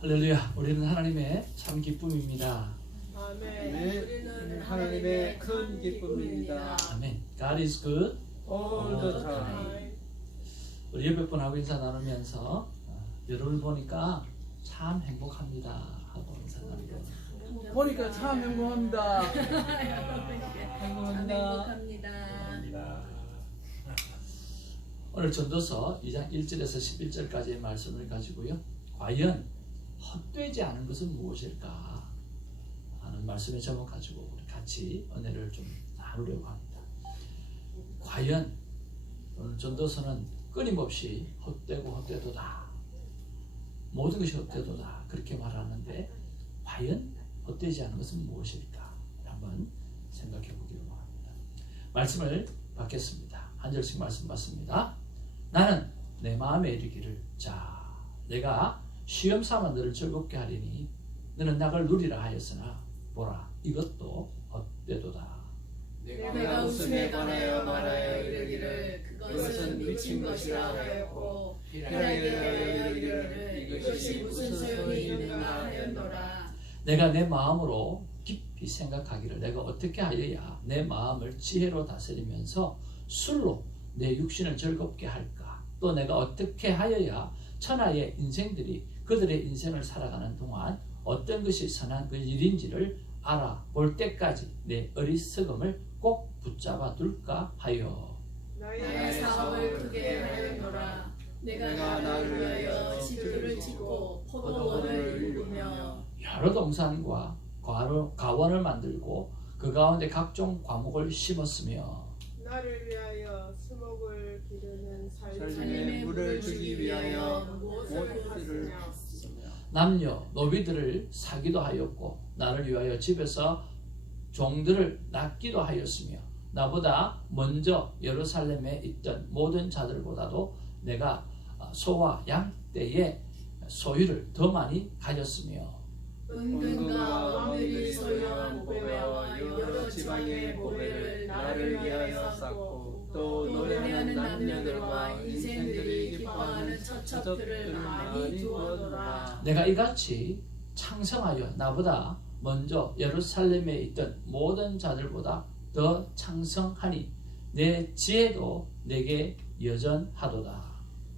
할렐루야. 우리는 하나님의 참 기쁨입니다. 아멘. 우리는 하나님의 큰 기쁨입니다. 아멘. God is good All the time. 우리 옆에 분하고 인사 나누면서 여러분을 보니까 참 행복합니다 하고 인사 나누고 보니까 참 행복합니다. 행복합니다. 오늘 전도서 2장 1절에서 11절까지의 말씀을 가지고요. 과연 헛되지 않은 것은 무엇일까 하는 말씀의 제목 가지고 우리 같이 은혜를 좀 나누려고 합니다. 과연 오늘 전도서는 끊임없이 헛되고 헛되도다. 모든 것이 헛되도다. 그렇게 말하는데 과연 헛되지 않은 것은 무엇일까? 한번 생각해 보기로 합니다. 말씀을 받겠습니다. 한 절씩 말씀 받습니다. 나는 내 마음에 이르기를 자 내가 시험 삼아 너를 즐겁게 하리니 너는 낙을 누리라 하였으나 보라 이것도 헛되도다. 내가 웃음에 관하여 말하여 이르기를 그것은 미친 것이라 하였고 편하게 하여 이르기를 이것이 무슨 소용이 있는가 하였노라. 내가 내 마음으로 깊이 생각하기를 내가 어떻게 하여야 내 마음을 지혜로 다스리면서 술로 내 육신을 즐겁게 할까? 또 내가 어떻게 하여야 천하의 인생들이 그들의 인생을 살아가는 동안 어떤 것이 선한 그 일인지를 알아볼 때까지 내 어리석음을 꼭 붙잡아 둘까 하여 나의 사업을 크게 하였노라. 내가 나를 위하여 집들을 짓고 포도원을 일구며 여러 동산과 가원을 만들고 그 가운데 각종 과목을 심었으며 나를 위하여 수목을 기르는 살림에 물을 주기 위하여 못을 못들을 has으며 남녀 노비들을 사기도 하였고 나를 위하여 집에서 종들을 낳기도 하였으며 나보다 먼저 예루살렘에 있던 모든 자들보다도 내가 소와 양 떼의 소유를 더 많이 가졌으며 은근과 왕들이 소유한 보배와 여러 지방의 보배를 나를 위하여 쌓고 또 노래하는 남녀들과 인생들이 기뻐하는 처첩들을 많이 두었노라. 내가 이같이 창성하여 나보다 먼저 예루살렘에 있던 모든 자들보다 더 창성하니 내 지혜도 내게 여전하도다.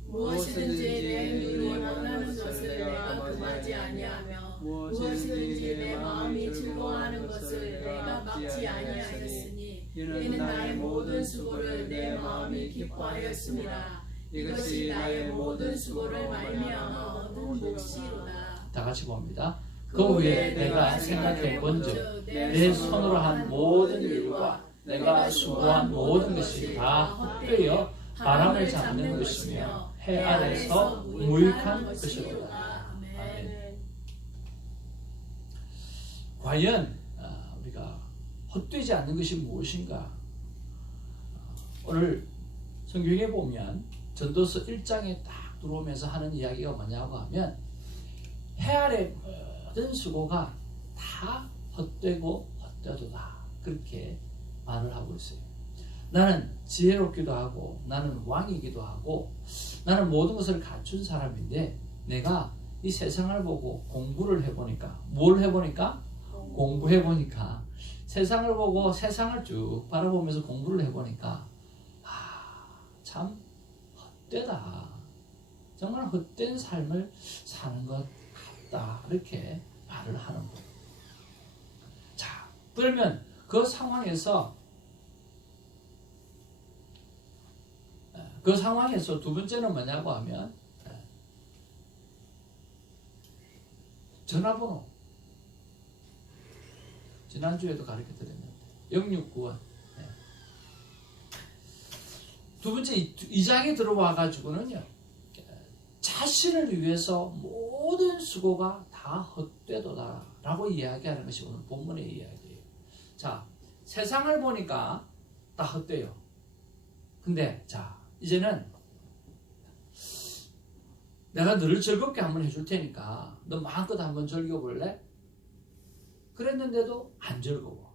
무엇이든지 내 눈이 원하는 것을 내가 금하지 아니하며 무엇이든지 내 마음이 즐거워하는 것을 내가 막지 아니하였으니 이는 나의 모든 수고를 내 마음이 기뻐하였습니다. 이것이 나의 모든 수고를 말미암아 얻은 몫이로다. 다 같이 봅니다. 그 후에 내가 생각해 본즉 내 손으로 한 모든 일과 내가 수고한 모든 것이 다 헛되어 바람을 잡는 것이며 해 아래서 무익한 것이로다. 아멘. 과연 우리가 헛되지 않는 것이 무엇인가? 오늘 성경에 보면 전도서 1장에 딱 들어오면서 하는 이야기가 뭐냐고 하면 해 아래 모든 수고가 다 헛되고 헛되도다. 그렇게 말을 하고 있어요. 나는 지혜롭기도 하고 나는 왕이기도 하고 나는 모든 것을 갖춘 사람인데 내가 이 세상을 보고 공부를 해보니까 뭘 해보니까? 공부해보니까 세상을 보고 세상을 쭉 바라보면서 공부를 해보니까 참 헛되다. 정말 헛된 삶을 사는 것 같다. 이렇게 말을 하는 거예요. 자, 그러면 그 상황에서 두 번째는 뭐냐고 하면 전화번호. 지난주에도 가르쳐 드렸는데 0691. 두 번째 이 장에 들어와 가지고는요. 자신을 위해서 모든 수고가 다 헛되도다 라고 이야기하는 것이 오늘 본문의 이야기예요. 자, 세상을 보니까 다 헛돼요. 근데 자, 이제는 내가 너를 즐겁게 한번 해줄 테니까 너 마음껏 한번 즐겨볼래? 그랬는데도 안 즐거워.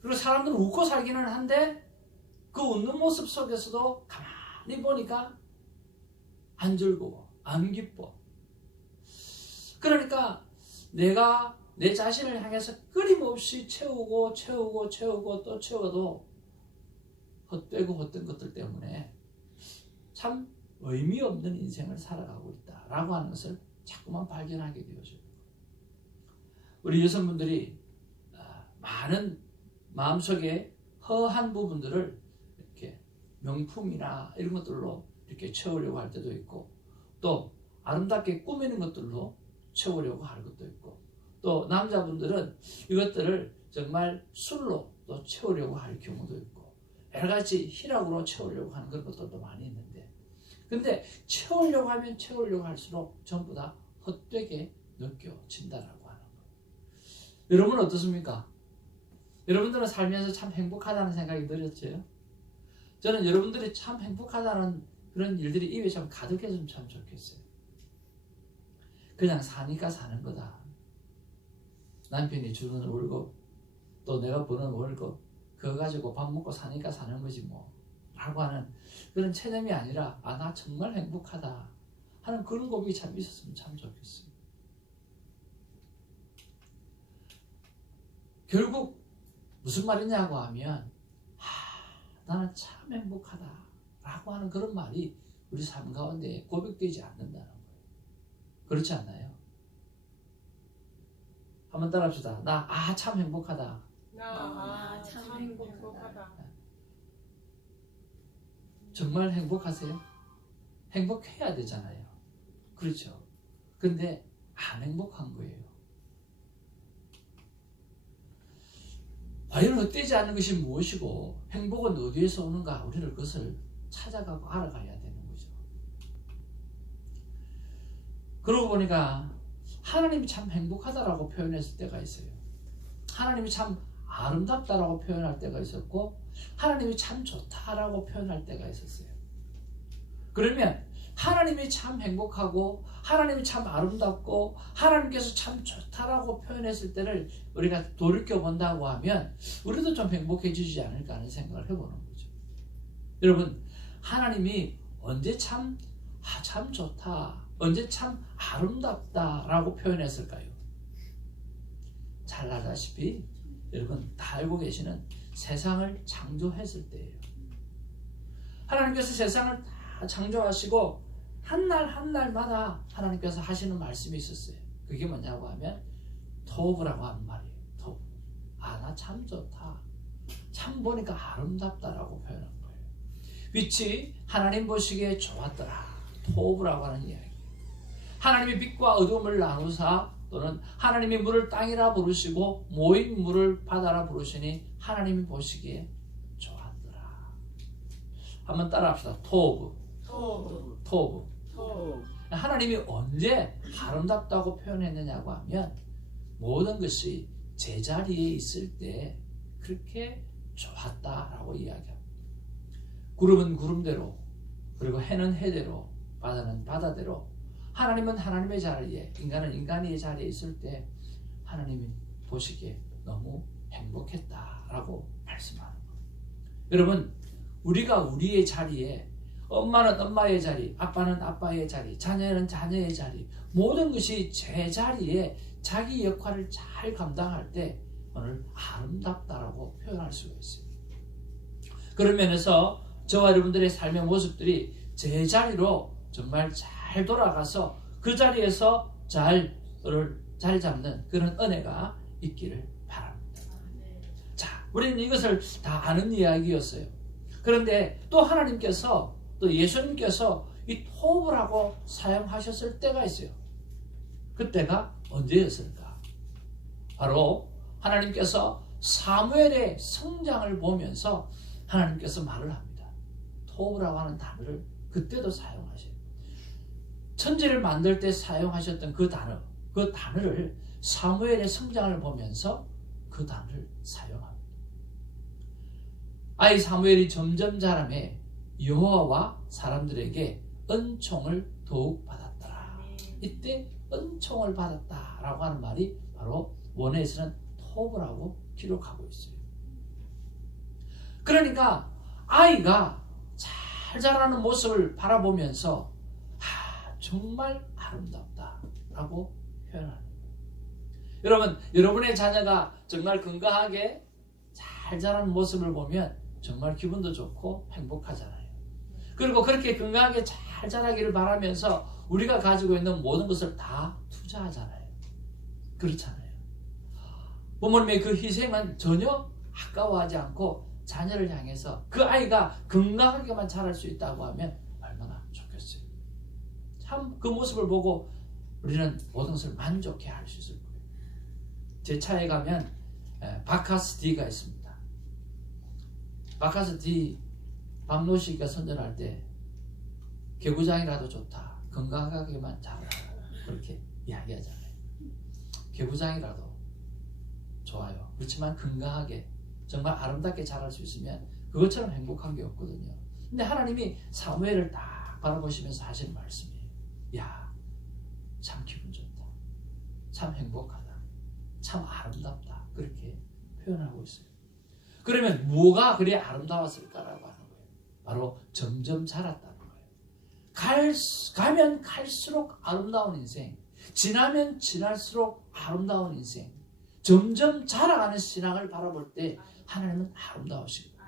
그리고 사람들은 웃고 살기는 한데 그 웃는 모습 속에서도 가만히 보니까 안 즐거워, 안 기뻐. 그러니까 내가 내 자신을 향해서 끊임없이 채우고 또 채워도 헛되고 헛된 것들 때문에 참 의미 없는 인생을 살아가고 있다라고 하는 것을 자꾸만 발견하게 되어져요. 우리 여성분들이 많은 마음속에 허한 부분들을 이렇게 명품이나 이런 것들로 이렇게 채우려고 할 때도 있고, 또 아름답게 꾸미는 것들로 채우려고 할 것도 있고, 또 남자분들은 이것들을 정말 술로 또 채우려고 할 경우도 있고, 여러 가지 희락으로 채우려고 하는 그런 것들도 많이 있는데, 근데 채우려고 하면 채우려고 할수록 전부 다 헛되게 느껴진다라고 하는 거예요. 여러분은 어떻습니까? 여러분들은 살면서 참 행복하다는 생각이 들었죠? 저는 여러분들이 참 행복하다는 그런 일들이 입에 좀 가득했으면 참 좋겠어요. 그냥 사니까 사는 거다. 남편이 주는 월급, 또 내가 버는 월급, 그거 가지고 밥 먹고 사니까 사는 거지 뭐 라고 하는 그런 체념이 아니라, 나 정말 행복하다 하는 그런 고백이 참 있었으면 참 좋겠어요. 결국 무슨 말이냐고 하면, 나는 참 행복하다 라고 하는 그런 말이 우리 삶 가운데 고백되지 않는다는 거예요. 그렇지 않나요? 한번 따라합시다. 나 참 행복하다. 참 행복하다. 정말 행복하세요? 행복해야 되잖아요. 그렇죠? 근데 안 행복한 거예요. 과연 헛되지 않은 것이 무엇이고 행복은 어디에서 오는가, 우리는 그것을 찾아가고 알아가야 되는 거죠. 그러고 보니까 하나님이 참 행복하다라고 표현했을 때가 있어요. 하나님이 참 아름답다라고 표현할 때가 있었고, 하나님이 참 좋다라고 표현할 때가 있었어요. 그러면 하나님이 참 행복하고 하나님이 참 아름답고 하나님께서 참 좋다라고 표현했을 때를 우리가 돌이켜본다고 하면 우리도 좀 행복해지지 않을까 하는 생각을 해보는 거죠. 여러분, 하나님이 언제 참 좋다, 언제 참 아름답다라고 표현했을까요? 잘 알다시피 여러분 다 알고 계시는 세상을 창조했을 때예요. 하나님께서 세상을 다 창조하시고 한날 한날마다 하나님께서 하시는 말씀이 있었어요. 그게 뭐냐고 하면 토브라고 하는 말이에요. 토브. 나 참 좋다, 참 보니까 아름답다라고 표현한 거예요. 빛이 하나님 보시기에 좋았더라, 토브라고 하는 이야기. 하나님이 빛과 어둠을 나누사, 또는 하나님이 물을 땅이라 부르시고 모인 물을 바다라 부르시니 하나님이 보시기에 좋았더라. 한번 따라합시다. 토브. 하나님이 언제 아름답다고 표현했느냐고 하면, 모든 것이 제자리에 있을 때 그렇게 좋았다라고 이야기합니다. 구름은 구름대로, 그리고 해는 해대로, 바다는 바다대로, 하나님은 하나님의 자리에, 인간은 인간의 자리에 있을 때 하나님이 보시기에 너무 행복했다라고 말씀하는 거예요. 여러분, 우리가 우리의 자리에, 엄마는 엄마의 자리, 아빠는 아빠의 자리, 자녀는 자녀의 자리, 모든 것이 제 자리에 자기 역할을 잘 감당할 때 오늘 아름답다라고 표현할 수가 있어요. 그런 면에서 저와 여러분들의 삶의 모습들이 제 자리로 정말 잘 돌아가서 그 자리에서 자리 잡는 그런 은혜가 있기를 바랍니다. 자, 우리는 이것을 다 아는 이야기였어요. 그런데 또 하나님께서, 또 예수님께서 이 토브라고 사용하셨을 때가 있어요. 그때가 언제였을까? 바로 하나님께서 사무엘의 성장을 보면서 하나님께서 말을 합니다. 토브라고 하는 단어를 그때도 사용하셔요. 천지를 만들 때 사용하셨던 그 단어를 사무엘의 성장을 보면서 그 단어를 사용합니다. 아이 사무엘이 점점 자라매 여호와와 사람들에게 은총을 더욱 받았더라. 이때 은총을 받았다라고 하는 말이 바로 원어에서는 토브라고 기록하고 있어요. 그러니까 아이가 잘 자라는 모습을 바라보면서 정말 아름답다라고 표현하는 거예요. 여러분, 여러분의 자녀가 정말 건강하게 잘 자라는 모습을 보면 정말 기분도 좋고 행복하잖아요. 그리고 그렇게 건강하게 잘 자라기를 바라면서 우리가 가지고 있는 모든 것을 다 투자하잖아요. 그렇잖아요. 부모님의 그 희생은 전혀 아까워하지 않고 자녀를 향해서 그 아이가 건강하게만 자랄 수 있다고 하면 얼마나 좋겠어요. 참 그 모습을 보고 우리는 모든 것을 만족해 할 수 있을 거예요. 제 차에 가면 바카스 D가 있습니다. 바카스 D 박노식이가 선전할 때 개구장이라도 좋다. 건강하게만 자라. 그렇게 이야기하잖아요. 개구장이라도 좋아요. 그렇지만 건강하게 정말 아름답게 자랄 수 있으면 그것처럼 행복한 게 없거든요. 근데 하나님이 사무엘을 딱 바라보시면서 하시는 말씀이에요. 야, 참 기분 좋다. 참 행복하다. 참 아름답다. 그렇게 표현하고 있어요. 그러면 뭐가 그리 아름다웠을까라고 하는 거예요. 바로 점점 자랐다는 거예요. 가면 갈수록 아름다운 인생, 지나면 지날수록 아름다운 인생, 점점 자라가는 신앙을 바라볼 때 하나님은 아름다우십니다.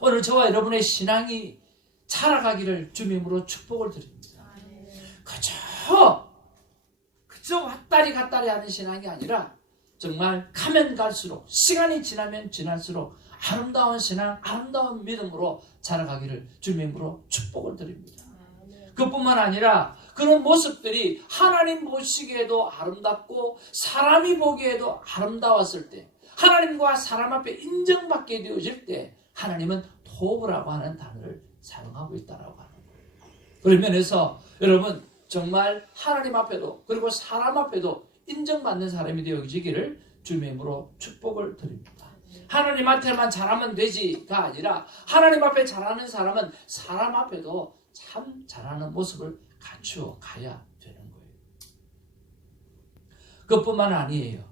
오늘 저와 여러분의 신앙이 자라가기를 주님으로 축복을 드립니다. 그저 왔다리 갔다리 하는 신앙이 아니라 정말 가면 갈수록, 시간이 지나면 지날수록 아름다운 신앙, 아름다운 믿음으로 자라가기를 주님으로 축복을 드립니다. 그뿐만 아니라 그런 모습들이 하나님 보시기에도 아름답고 사람이 보기에도 아름다웠을 때, 하나님과 사람 앞에 인정받게 되어질 때 하나님은 토브라고 하는 단어를 사용하고 있다고 하는 거예요. 그런 면에서 여러분 정말 하나님 앞에도 그리고 사람 앞에도 인정받는 사람이 되어지기를 주님의 이름으로 축복을 드립니다. 하나님 앞에만 잘하면 되지가 아니라 하나님 앞에 잘하는 사람은 사람 앞에도 참 잘하는 모습을 갖추어 가야 되는 거예요. 그것뿐만 아니에요.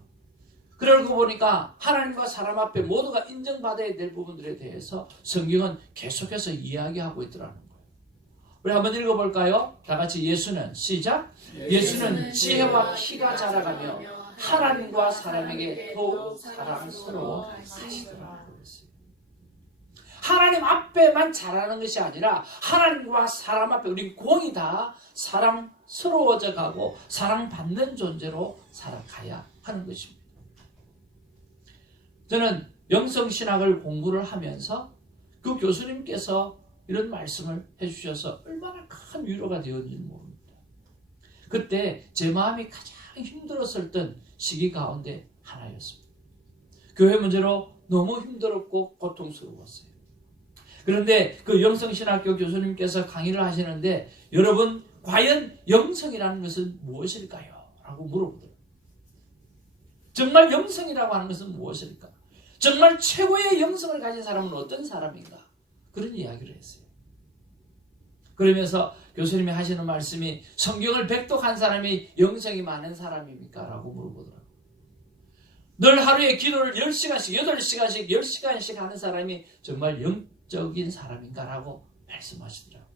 그러고 보니까 하나님과 사람 앞에 모두가 인정받아야 될 부분들에 대해서 성경은 계속해서 이야기하고 있더라는 거예요. 우리 한번 읽어볼까요? 다 같이 예수는 시작. 예수는 지혜와 키가 자라가며 하나님과 사람에게 더욱 사랑스러워 하시더라고요. 하나님 앞에만 잘하는 것이 아니라 하나님과 사람 앞에 우리 공이 다 사랑스러워져 가고 사랑받는 존재로 살아가야 하는 것입니다. 저는 영성신학을 공부를 하면서 그 교수님께서 이런 말씀을 해주셔서 얼마나 큰 위로가 되었는지 모릅니다. 그때 제 마음이 가장 힘들었었던 시기 가운데 하나였습니다. 교회 문제로 너무 힘들었고 고통스러웠어요. 그런데 그 영성신학교 교수님께서 강의를 하시는데 여러분 과연 영성이라는 것은 무엇일까요? 라고 물어보더라고요. 정말 영성이라고 하는 것은 무엇일까? 정말 최고의 영성을 가진 사람은 어떤 사람인가? 그런 이야기를 했어요. 그러면서 교수님이 하시는 말씀이 성경을 백독한 사람이 영성이 많은 사람입니까? 라고 물어보더라고요. 늘 하루에 기도를 10시간씩, 8시간씩, 10시간씩 하는 사람이 정말 영적인 사람인가? 라고 말씀하시더라고요.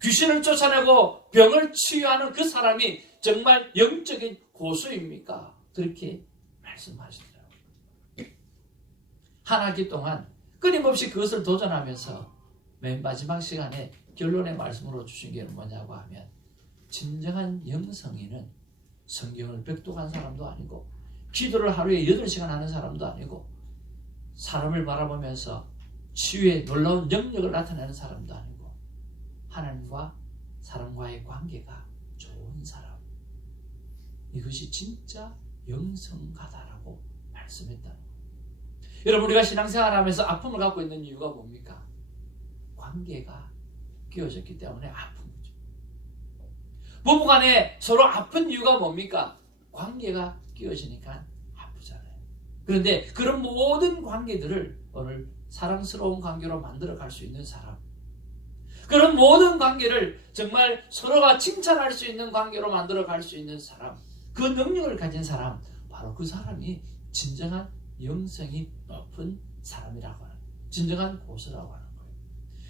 귀신을 쫓아내고 병을 치유하는 그 사람이 정말 영적인 고수입니까? 그렇게 말씀하시더라고요. 한 학기 동안 끊임없이 그것을 도전하면서 맨 마지막 시간에 결론의 말씀으로 주신 게 뭐냐고 하면 진정한 영성인은 성경을 백독한 사람도 아니고 기도를 하루에 8시간 하는 사람도 아니고 사람을 바라보면서 치유의 놀라운 영역을 나타내는 사람도 아니고 하나님과 사람과의 관계가 좋은 사람, 이것이 진짜 영성가다라고 말씀했다는 거예요. 여러분 우리가 신앙생활하면서 아픔을 갖고 있는 이유가 뭡니까? 관계가 끼어졌기 때문에 아픈 거죠. 부부간에 서로 아픈 이유가 뭡니까? 관계가 끼어지니까 아프잖아요. 그런데 그런 모든 관계들을 오늘 사랑스러운 관계로 만들어 갈 수 있는 사람, 그런 모든 관계를 정말 서로가 칭찬할 수 있는 관계로 만들어 갈 수 있는 사람, 그 능력을 가진 사람, 바로 그 사람이 진정한 영성이 높은 사람이라고 하는, 진정한 고수라고 하는 거예요.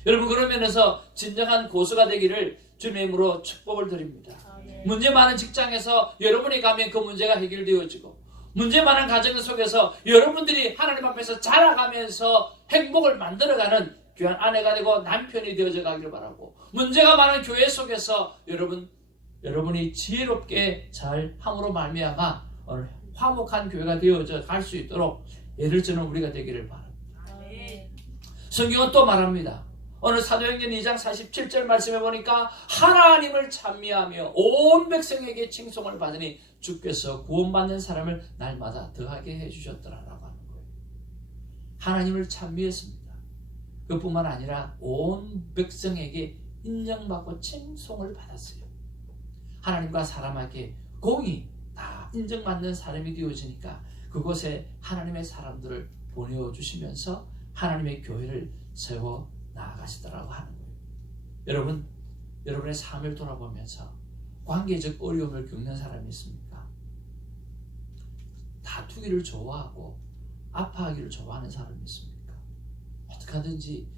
여러분 그런 면에서 진정한 고수가 되기를 주님의 이름으로 축복을 드립니다. 아멘. 문제 많은 직장에서 여러분이 가면 그 문제가 해결되어지고, 문제 많은 가정 속에서 여러분들이 하나님 앞에서 자라가면서 행복을 만들어가는 귀한 아내가 되고 남편이 되어져 가기를 바라고, 문제가 많은 교회 속에서 여러분이 지혜롭게 잘 함으로 말미암아 오늘 화목한 교회가 되어져 갈 수 있도록 예를 드는 우리가 되기를 바랍니다. 아멘. 성경은 또 말합니다. 오늘 사도행전 2장 47절 말씀해 보니까 하나님을 찬미하며 온 백성에게 칭송을 받으니 주께서 구원받는 사람을 날마다 더하게 해주셨더라라고 하는 거예요. 하나님을 찬미했습니다. 그뿐만 아니라 온 백성에게 인정받고 칭송을 받았어요. 하나님과 사람에게 공이 다 인정받는 사람이 되어지니까 그곳에 하나님의 사람들을 보내주시면서 하나님의 교회를 세워 나아가시더라고 하는 거예요. 여러분, 여러분의 삶을 돌아보면서 관계적 어려움을 겪는 사람이 있습니까? 다투기를 좋아하고 아파하기를 좋아하는 사람이 있습니까? 어떻게 하든지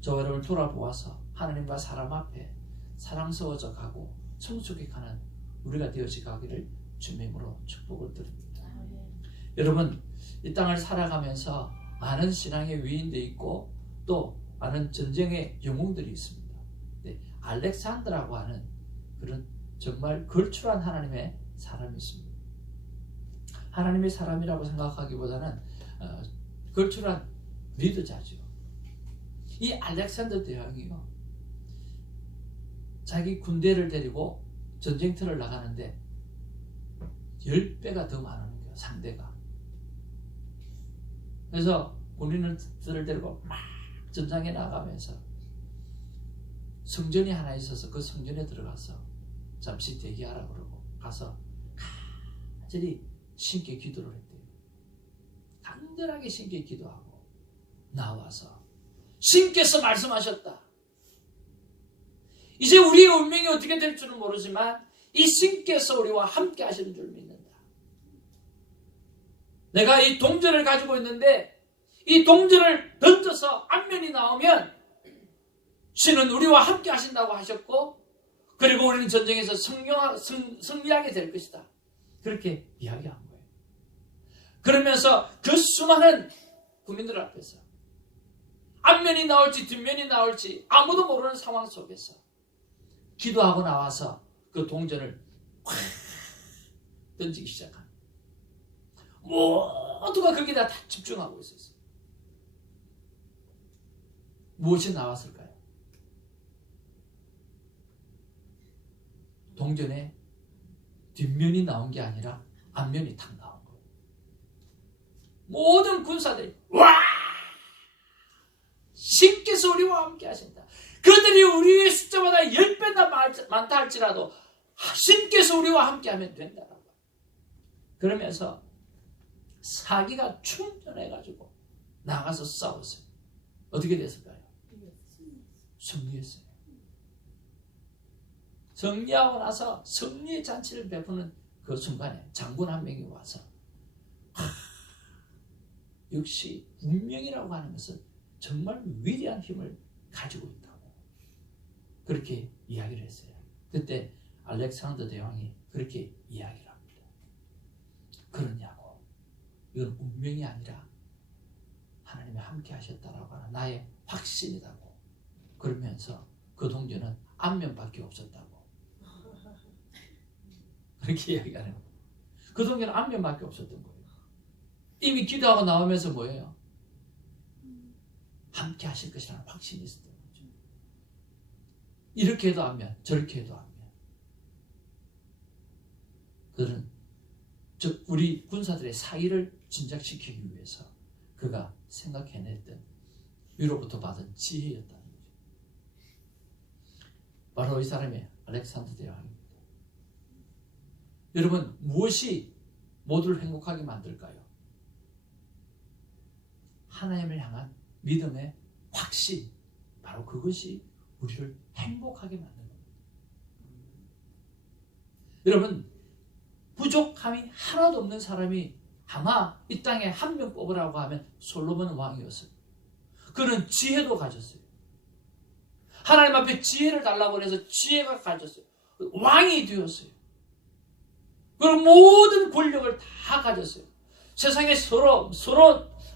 저 여러분을 돌아보아서 하나님과 사람 앞에 사랑스러워져 가고 성숙해 가는 우리가 되어지 가기를 주님의 이름으로 축복을 드립니다. 여러분, 이 땅을 살아가면서 많은 신앙의 위인도 있고 또 많은 전쟁의 영웅들이 있습니다. 네, 알렉산더라고 하는 그런 정말 걸출한 하나님의 사람이 있습니다. 하나님의 사람이라고 생각하기보다는 걸출한 리더자죠. 이 알렉산더 대왕이요, 자기 군대를 데리고 전쟁터를 나가는데 10배가 더 많은 거예요, 상대가. 그래서 군인들을 데리고 막 전장에 나가면서 성전이 하나 있어서 그 성전에 들어가서 잠시 대기하라 그러고 가서 간절히 신께 기도를 했대요. 간절하게 신께 기도하고 나와서 신께서 말씀하셨다. 이제 우리의 운명이 어떻게 될 줄은 모르지만 이 신께서 우리와 함께 하시는 줄 믿는다. 내가 이 동전을 가지고 있는데 이 동전을 던져서 앞면이 나오면 신은 우리와 함께 하신다고 하셨고, 그리고 우리는 전쟁에서 승리하게 될 것이다. 그렇게 이야기한 거예요. 그러면서 그 수많은 국민들 앞에서 앞면이 나올지 뒷면이 나올지 아무도 모르는 상황 속에서 기도하고 나와서 그 동전을 확 던지기 시작합니다. 모두가 거기다 다 집중하고 있었어요. 무엇이 나왔을까요? 동전에 뒷면이 나온 게 아니라 앞면이 탁 나온 거예요. 모든 군사들이 와! 신께서 우리와 함께 하신다. 그들이 우리의 숫자보다 10배나 많다 할지라도 신께서 우리와 함께 하면 된다라고. 그러면서 사기가 충전해가지고 나가서 싸웠어요. 어떻게 됐을까요? 승리했어요. 승리하고 나서 승리의 잔치를 베푸는 그 순간에 장군 한 명이 와서 역시 운명이라고 하는 것은 정말 위대한 힘을 가지고 있다고 그렇게 이야기를 했어요. 그때 알렉산더 대왕이 그렇게 이야기를 합니다. 그러냐고, 이건 운명이 아니라 하나님이 함께 하셨다라고 하는 나의 확신이라고. 그러면서 그 동전은 앞면밖에 없었다고 그렇게 이야기하는 거예요. 그 동전은 앞면밖에 없었던 거예요. 이미 기도하고 나오면서 뭐예요? 함께 하실 것이라는 확신이 있었던 거죠. 이렇게 해도 앞면, 저렇게 해도 앞면. 그들은 즉 우리 군사들의 사기를 진작시키기 위해서 그가 생각해냈던 위로부터 받은 지혜였다는 거죠. 바로 이 사람이 알렉산더 대왕입니다. 여러분, 무엇이 모두를 행복하게 만들까요? 하나님을 향한 믿음의 확신, 바로 그것이 우리를 행복하게 만드는 겁니다. 여러분, 부족함이 하나도 없는 사람이 아마 이 땅에 한 명 뽑으라고 하면 솔로몬 왕이었어요. 그는 지혜도 가졌어요. 하나님 앞에 지혜를 달라고 해서 지혜가 가졌어요. 왕이 되었어요. 그리고 모든 권력을 다 가졌어요. 세상에 서로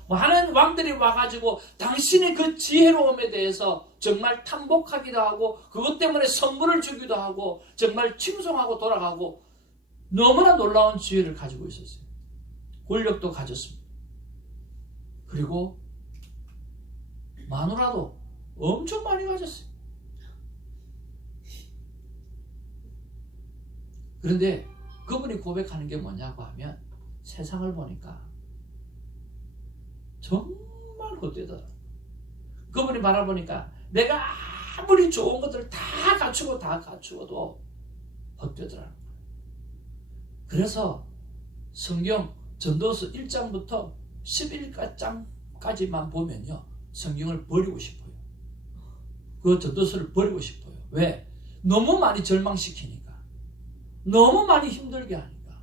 많은 왕들이 와가지고 당신의 그 지혜로움에 대해서 정말 탐복하기도 하고 그것 때문에 선물을 주기도 하고 정말 칭송하고 돌아가고 너무나 놀라운 지혜를 가지고 있었어요. 권력도 가졌습니다. 그리고 마누라도 엄청 많이 가졌어요. 그런데 그분이 고백하는 게 뭐냐고 하면 세상을 보니까 정말 헛되더라. 그분이 바라보니까 내가 아무리 좋은 것들을 다 갖추어도 헛되더라. 그래서 성경 전도서 1장부터 11장까지만 보면요, 성경을 버리고 싶어요. 그 전도서를 버리고 싶어요. 왜? 너무 많이 절망시키니까, 너무 많이 힘들게 하니까,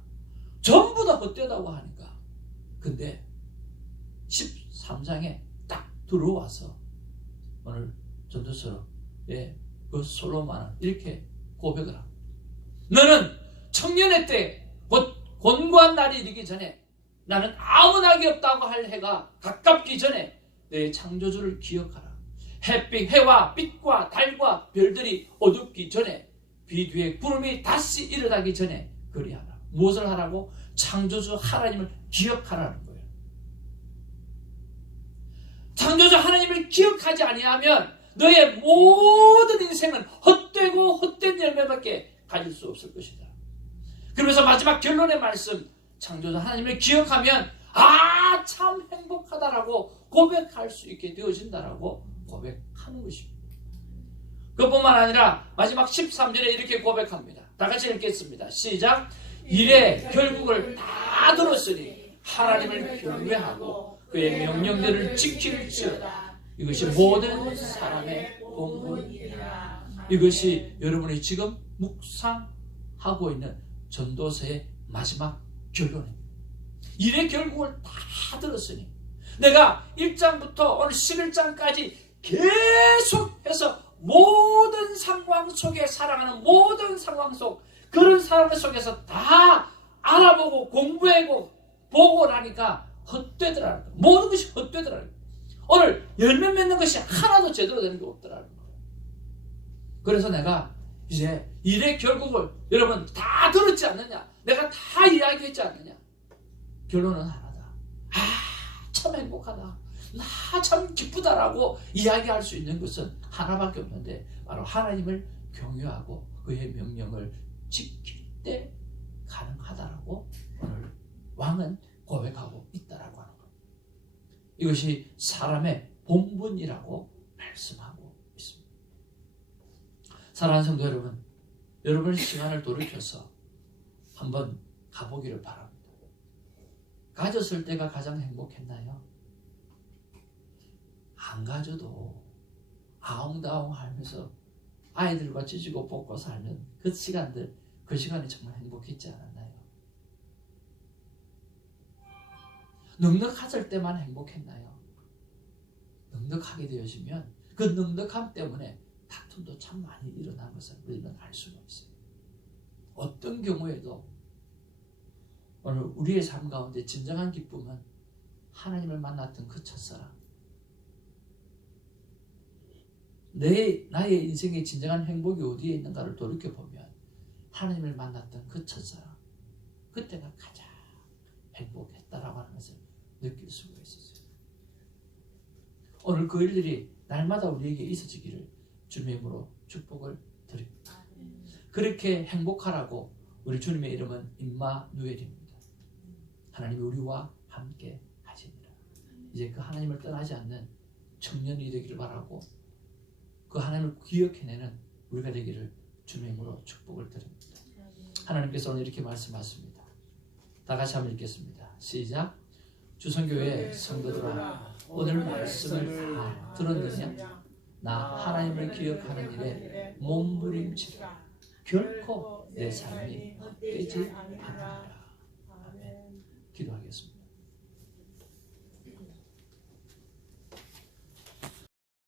전부 다 헛되다고 하니까. 근데 13장에 딱 들어와서 오늘 전도서에 그 솔로몬은 이렇게 고백을 합니다. 너는 청년의 때 곧 곤고한 날이 이르기 전에 나는 아무 낙이 없다고 할 해가 가깝기 전에 내 창조주를 기억하라. 햇빛, 해와 빛과 달과 별들이 어둡기 전에 비 뒤에 구름이 다시 일어나기 전에 그리하라. 무엇을 하라고? 창조주 하나님을 기억하라는 거예요. 창조주 하나님을 기억하지 아니하면 너의 모든 인생은 헛되고 헛된 열매밖에 가질 수 없을 것이다. 그러면서 마지막 결론의 말씀, 창조주 하나님을 기억하면 참 행복하다라고 고백할 수 있게 되어진다라고 고백하는 것입니다. 그뿐만 아니라 마지막 13절에 이렇게 고백합니다. 다 같이 읽겠습니다. 시작. 이래 결국을 다 들었으니 하나님을 경외하고 그의 명령들을 지킬지어다. 이것이 모든 사람의 본분이라. 이것이 여러분이 지금 묵상하고 있는 전도서의 마지막 결론입니다. 이래 결국을 다 들었으니 내가 1장부터 오늘 11장까지 계속해서 모든 상황 속에 살아가는 모든 상황 속 그런 상황 속에서 다 알아보고 공부하고 보고 나니까 헛되더라는 거예요. 모든 것이 헛되더라는 거예요. 오늘 열매 맺는 것이 하나도 제대로 되는 게 없더라는 거예요. 그래서 내가 이제 일의 결국을 여러분 다 들었지 않느냐? 내가 다 이야기했지 않느냐? 결론은 하나다. 참 행복하다. 참 기쁘다라고 이야기할 수 있는 것은 하나밖에 없는데 바로 하나님을 경외하고 그의 명령을 지킬 때 가능하다라고 오늘 왕은 고백하고 있다라고 하는 겁니다. 이것이 사람의 본분이라고 말씀하고 있습니다. 사랑하는 성도 여러분, 여러분의 시간을 돌이켜서 한번 가보기를 바랍니다. 가졌을 때가 가장 행복했나요? 안 가져도 아웅다웅 하면서 아이들과 찢고 뽑고 살면 그 시간들, 그 시간이 정말 행복했지 않았나요? 넉넉했을 때만 행복했나요? 넉넉하게 되어지면 그 넉넉함 때문에 다툼도 참 많이 일어난 것을 우리는 알 수가 있어요. 어떤 경우에도 오늘 우리의 삶 가운데 진정한 기쁨은 하나님을 만났던 그 첫사랑, 나의 인생의 진정한 행복이 어디에 있는가를 돌이켜보면 하나님을 만났던 그 첫사랑, 그때가 가장 행복했다라고 하는 것을 느낄 수가 있었어요. 오늘 그 일들이 날마다 우리에게 있어지기를 주님의 이름으로 축복을 드립니다. 그렇게 행복하라고 우리 주님의 이름은 임마누엘입니다. 하나님이 우리와 함께 하시니라. 이제 그 하나님을 떠나지 않는 청년이 되기를 바라고 그 하나님을 기억해내는 우리가 되기를 주님의 이름으로 축복을 드립니다. 하나님께서 오늘 이렇게 말씀하십니다. 다 같이 한번 읽겠습니다. 시작. 주선교회 성도들아, 오늘 말씀을 다 들었느냐? 나 하나님을 기억하는 일에 몸부림치라. 결코 내 삶이 헛되지 않으리라. 기도하겠습니다.